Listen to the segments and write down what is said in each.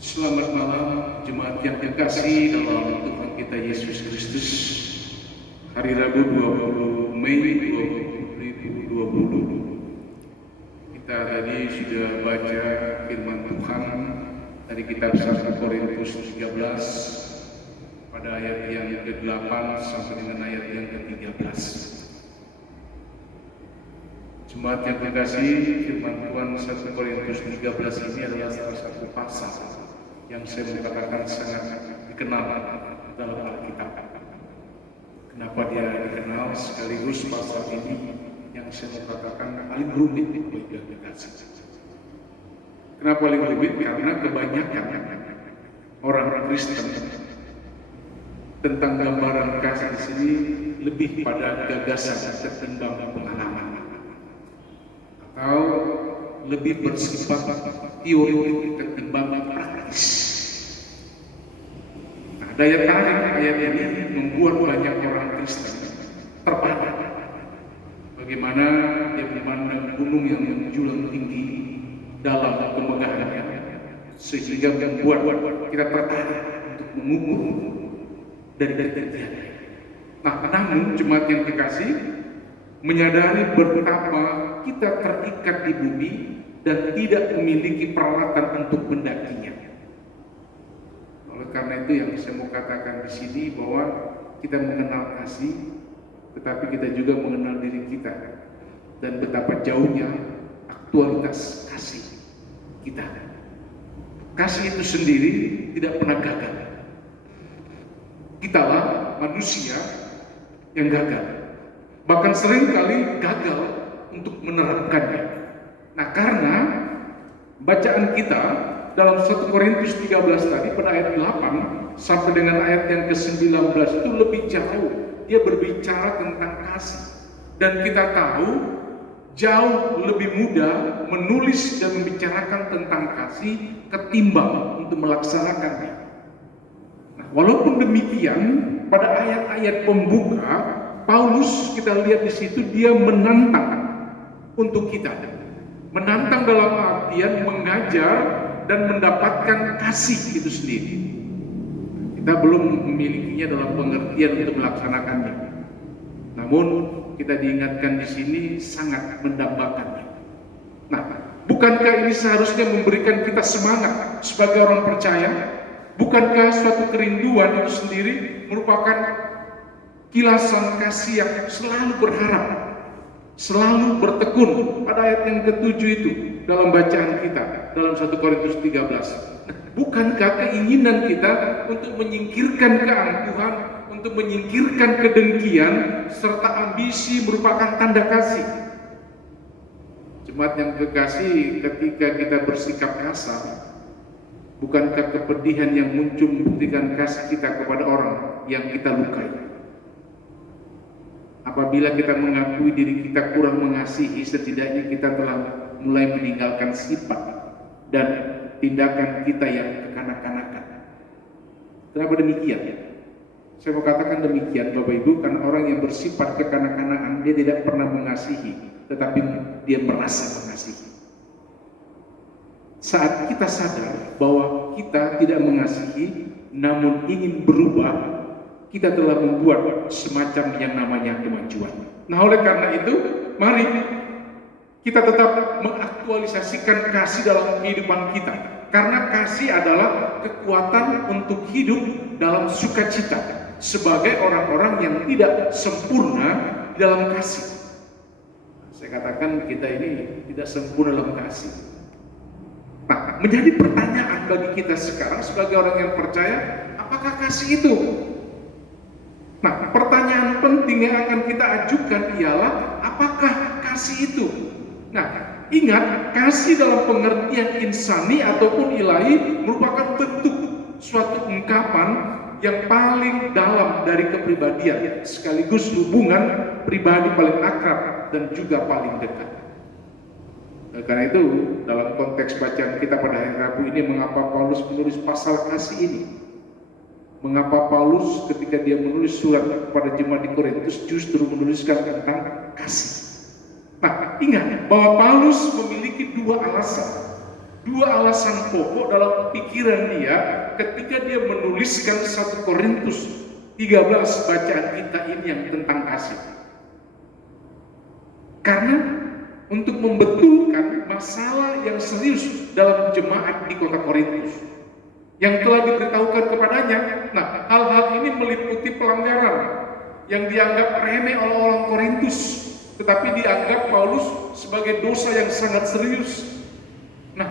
Selamat malam jemaat yang terkasih dalam Tuhan kita Yesus Kristus. Hari Rabu 20 Mei 2020. Kita tadi sudah baca firman Tuhan dari kitab 1 Korintus 13 pada ayat yang ke-8 sampai dengan ayat yang ke-13. Jemaat yang terkasih, firman Tuhan 1 Korintus 13 ini adalah salah satu pasal yang saya mau katakan sangat dikenal dalam Alkitab. Kenapa dia dikenal? Sekaligus pasal ini yang saya mau katakan paling rumit bagi aplikasi. Kenapa paling rumit? Karena kebanyakan orang Kristen tentang gambaran kasih di sini lebih pada gagasan ketimbang pengalaman, atau lebih bersifat teori ketimbang praktis. Nah, daya tarik ayat ini membuat banyak orang Kristen terpana. Bagaimana dia memandang gunung yang menjulang tinggi dalam kemegahannya, sehingga membuat kita tertarik untuk mengukur dari ketinggiannya. Nah, namun jemaat yang terkasih, menyadari betapa kita terikat di bumi dan tidak memiliki peralatan untuk mendakinya. Oleh karena itu yang saya mau katakan di sini bahwa kita mengenal kasih, tetapi kita juga mengenal diri kita dan betapa jauhnya aktualitas kasih kita. Kasih itu sendiri tidak pernah gagal. Kitalah manusia yang gagal. Bahkan seringkali gagal untuk menerapkannya. Nah, karena bacaan kita dalam 1 Korintus 13 tadi pada ayat 8 sampai dengan ayat yang ke-19 itu lebih jauh. Dia berbicara tentang kasih. Dan kita tahu jauh lebih mudah menulis dan membicarakan tentang kasih ketimbang untuk melaksanakannya. Nah, walaupun demikian, pada ayat-ayat pembuka Paulus kita lihat di situ dia menantang untuk kita. Menantang dalam artian mengajar dan mendapatkan kasih itu sendiri. Kita belum memilikinya dalam pengertian untuk melaksanakannya. Namun kita diingatkan di sini sangat mendambakannya. Nah, bukankah ini seharusnya memberikan kita semangat sebagai orang percaya? Bukankah suatu kerinduan itu sendiri merupakan kilasan kasih yang selalu berharap, selalu bertekun pada ayat yang ke-7 itu dalam bacaan kita dalam 1 Korintus 13. Bukankah keinginan kita untuk menyingkirkan keangkuhan, untuk menyingkirkan kedengkian serta ambisi merupakan tanda kasih? Jemaat yang kekasih, ketika kita bersikap kasar, bukankah kepedihan yang muncul membuktikan kasih kita kepada orang yang kita lukai? Apabila kita mengakui diri kita kurang mengasihi, setidaknya kita telah mulai meninggalkan sifat dan tindakan kita yang kekanak-kanakan. Kenapa demikian? Saya mau katakan demikian Bapak Ibu, karena orang yang bersifat kekanak-kanakan dia tidak pernah mengasihi, tetapi dia merasa mengasihi. Saat kita sadar bahwa kita tidak mengasihi, namun ingin berubah, kita telah membuat semacam yang namanya kemajuan. Nah, oleh karena itu, mari kita tetap mengaktualisasikan kasih dalam kehidupan kita. Karena kasih adalah kekuatan untuk hidup dalam sukacita sebagai orang-orang yang tidak sempurna dalam kasih. Saya katakan kita ini tidak sempurna dalam kasih. Nah, menjadi pertanyaan bagi kita sekarang sebagai orang yang percaya, apakah kasih itu? Nah, pertanyaan penting yang akan kita ajukan ialah apakah kasih itu? Nah, ingat, kasih dalam pengertian insani ataupun ilahi merupakan bentuk suatu ungkapan yang paling dalam dari kepribadian, sekaligus hubungan pribadi paling akrab dan juga paling dekat. Nah, karena itu, dalam konteks bacaan kita pada hari Rabu ini, mengapa Paulus menulis pasal kasih ini? Mengapa Paulus ketika dia menulis surat kepada jemaat di Korintus justru menuliskan tentang kasih? Nah, ingat bahwa Paulus memiliki dua alasan dua alasan pokok dalam pikiran dia ketika dia menuliskan 1 Korintus 13 bacaan kita ini yang tentang kasih. Karena untuk membetulkan masalah yang serius dalam jemaat di kota Korintus yang telah diberitahukan kepadanya. Nah, hal-hal ini meliputi pelanggaran yang dianggap remeh oleh orang Korintus, tetapi dianggap Paulus sebagai dosa yang sangat serius. Nah,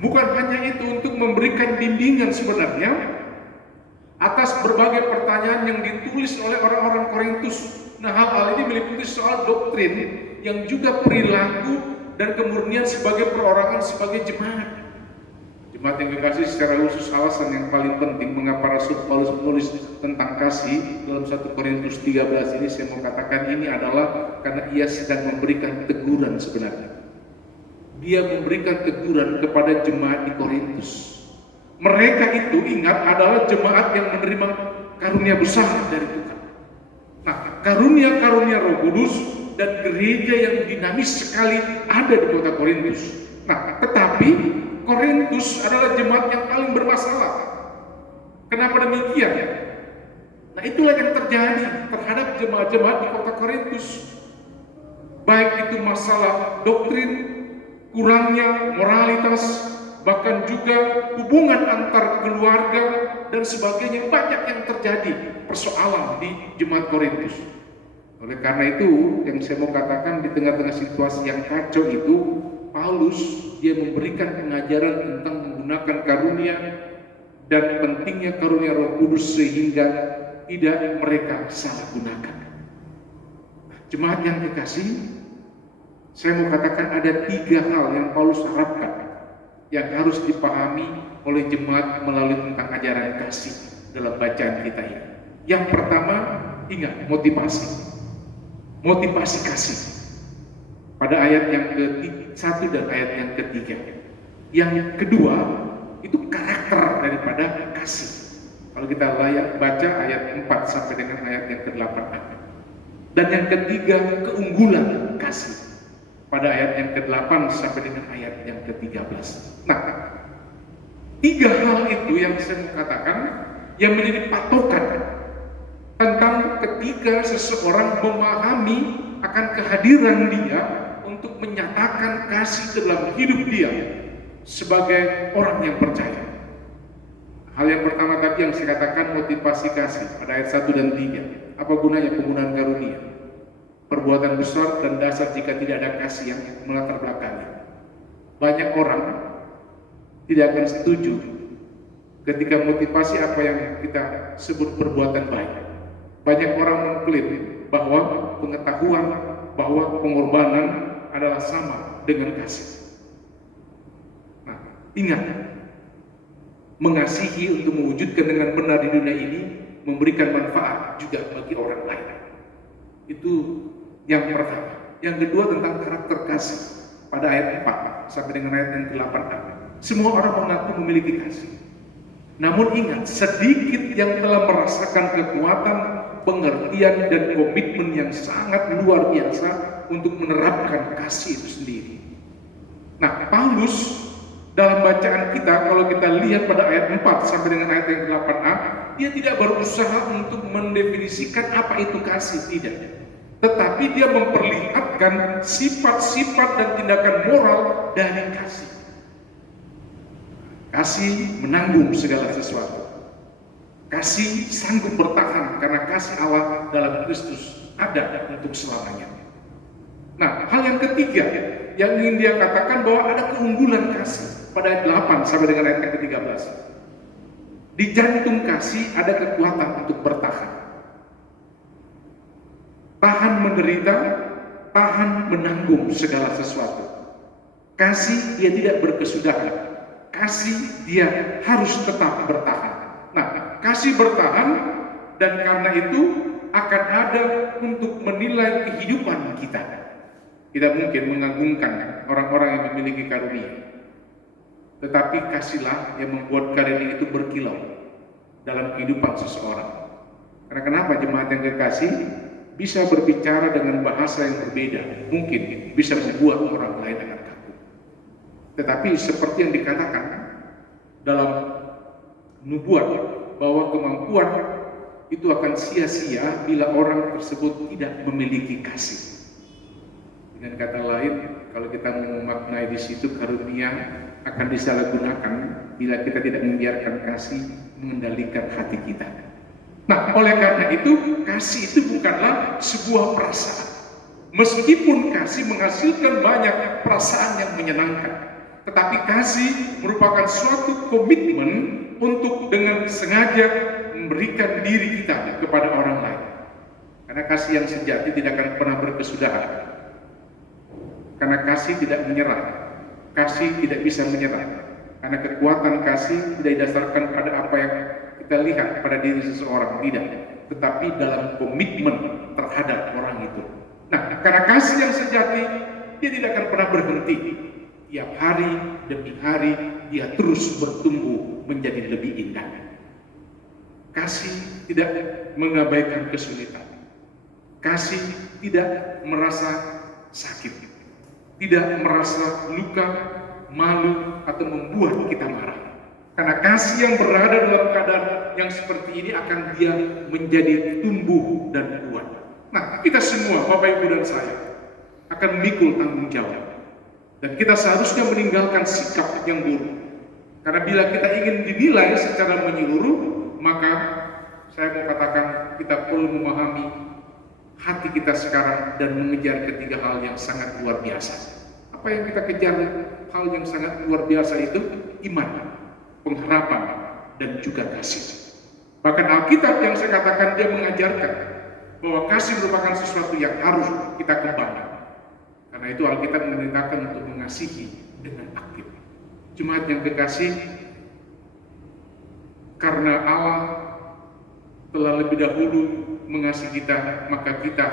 bukan hanya itu, untuk memberikan bimbingan sebenarnya atas berbagai pertanyaan yang ditulis oleh orang-orang Korintus. Nah, hal-hal ini meliputi soal doktrin yang juga perilaku dan kemurnian sebagai perorangan sebagai jemaat. Jemaat yang kekasih, secara khusus alasan yang paling penting mengapa Rasul Paulus menulis tentang kasih dalam 1 Korintus 13 ini, saya mau katakan ini adalah karena ia sedang memberikan teguran sebenarnya. Dia memberikan teguran kepada jemaat di Korintus. Mereka itu ingat adalah jemaat yang menerima karunia besar dari Tuhan. Nah, karunia-karunia Roh Kudus dan gereja yang dinamis sekali ada di kota Korintus. Nah, tetapi Korintus adalah jemaat yang paling bermasalah. Kenapa demikian? Nah, itulah yang terjadi terhadap jemaat-jemaat di kota Korintus. Baik itu masalah doktrin, kurangnya moralitas, bahkan juga hubungan antar keluarga dan sebagainya. Banyak yang terjadi persoalan di jemaat Korintus. Oleh karena itu, yang saya mau katakan, di tengah-tengah situasi yang kacau itu, Paulus dia memberikan pengajaran tentang menggunakan karunia dan pentingnya karunia Roh Kudus sehingga tidak mereka salah gunakan. Jemaat yang dikasih, saya mau katakan ada 3 hal yang Paulus harapkan yang harus dipahami oleh jemaat melalui tentang ajaran kasih dalam bacaan kita ini. Yang pertama, ingat motivasi kasih pada ayat yang ke-1 dan ayat yang ke-3. Yang kedua itu karakter daripada kasih. Kalau kita baca ayat 4 sampai dengan ayat yang ke-8. Dan yang ketiga, keunggulan kasih pada ayat yang ke-8 sampai dengan ayat yang ke-13. Nah, 3 hal itu yang saya mau katakan yang menjadi patokan tentang ketika seseorang memahami akan kehadiran dia untuk menyatakan kasih dalam hidup dia sebagai orang yang percaya. Hal yang pertama tadi yang saya katakan motivasi kasih pada ayat 1 dan 3. Apa gunanya penggunaan karunia? Perbuatan besar dan dasar jika tidak ada kasih yang melatar belakangi. Banyak orang tidak akan setuju ketika motivasi apa yang kita sebut perbuatan baik. Banyak orang mengklaim bahwa pengetahuan, bahwa pengorbanan adalah sama dengan kasih. Nah, ingat, mengasihi untuk mewujudkan dengan benar di dunia ini memberikan manfaat juga bagi orang lain. Itu yang pertama. Yang kedua tentang karakter kasih pada ayat 4 sampai dengan ayat yang ke-8. Semua orang mengaku memiliki kasih. Namun ingat, sedikit yang telah merasakan kekuatan, pengertian dan komitmen yang sangat luar biasa untuk menerapkan kasih itu sendiri. Nah, Paulus dalam bacaan kita, kalau kita lihat pada ayat 4 sampai dengan ayat yang ke-8a, dia tidak berusaha untuk mendefinisikan apa itu kasih, tidak. Tetapi dia memperlihatkan sifat-sifat dan tindakan moral dari kasih. Kasih menanggung segala sesuatu. Kasih sanggup bertahan karena kasih Allah dalam Kristus ada untuk selamanya. Nah, hal yang ketiga yang ingin dia katakan bahwa ada keunggulan kasih pada ayat 8 sampai dengan ayat yang ke-13. Di jantung kasih ada kekuatan untuk bertahan. Tahan menderita, tahan menanggung segala sesuatu. Kasih dia tidak berkesudahan. Kasih dia harus tetap bertahan. Nah, kasih bertahan dan karena itu akan ada untuk menilai kehidupan kita. Tidak mungkin mengagungkan orang-orang yang memiliki karunia. Tetapi kasihlah yang membuat karunia itu berkilau dalam kehidupan seseorang. Karena kenapa jemaat yang kekasih bisa berbicara dengan bahasa yang berbeda, mungkin bisa membuat orang lain akan kagum. Tetapi seperti yang dikatakan dalam nubuat bahwa kemampuan itu akan sia-sia bila orang tersebut tidak memiliki kasih. Dengan kata lain, kalau kita memaknai di situ karunia akan disalahgunakan bila kita tidak membiarkan kasih mengendalikan hati kita. Nah, oleh karena itu, kasih itu bukanlah sebuah perasaan. Meskipun kasih menghasilkan banyak perasaan yang menyenangkan, tetapi kasih merupakan suatu komitmen untuk dengan sengaja memberikan diri kita kepada orang lain. Karena kasih yang sejati tidak akan pernah berkesudahan. Karena kasih tidak menyerah, kasih tidak bisa menyerah. Karena kekuatan kasih tidak didasarkan pada apa yang kita lihat pada diri seseorang, tidak, tetapi dalam komitmen terhadap orang itu. Nah, karena kasih yang sejati, dia tidak akan pernah berhenti. Tiap hari demi hari, dia terus bertumbuh menjadi lebih indah. Kasih tidak mengabaikan kesulitan. Kasih tidak merasa sakit, tidak merasa luka, malu, atau membuat kita marah. Karena kasih yang berada dalam keadaan yang seperti ini akan dia menjadi tumbuh dan kuat. Nah, kita semua, Bapak Ibu dan saya, akan memikul tanggung jawab. Dan kita seharusnya meninggalkan sikap yang buruk. Karena bila kita ingin dinilai secara menyeluruh, maka saya mau katakan kita perlu memahami hati kita sekarang dan mengejar ketiga hal yang sangat luar biasa. Apa yang kita kejar? Hal yang sangat luar biasa itu iman, pengharapan, dan juga kasih. Bahkan Alkitab yang saya katakan dia mengajarkan bahwa kasih merupakan sesuatu yang harus kita kembangkan. Karena itu Alkitab memerintahkan untuk mengasihi dengan aktif. Jemaat yang kekasih, karena Allah telah lebih dahulu mengasihi kita, maka kita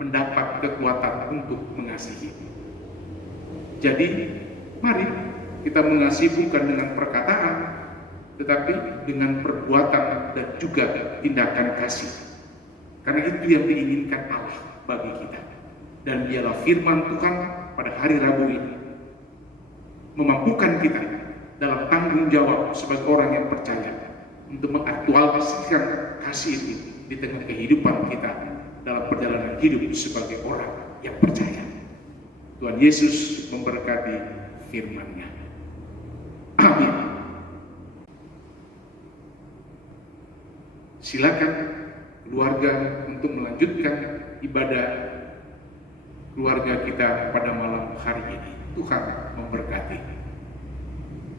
mendapat kekuatan untuk mengasihi. Jadi, mari kita mengasihi bukan dengan perkataan, tetapi dengan perbuatan dan juga tindakan kasih. Karena itu yang diinginkan Allah bagi kita. Dan dialah firman Tuhan pada hari Rabu ini memampukan kita dalam tanggung jawab sebagai orang yang percaya untuk mengaktualisasikan kasih itu di tengah kehidupan kita dalam perjalanan hidup sebagai orang yang percaya. Tuhan Yesus memberkati firman-Nya. Amin. Silakan keluarga untuk melanjutkan ibadah keluarga kita pada malam hari ini. Tuhan memberkati.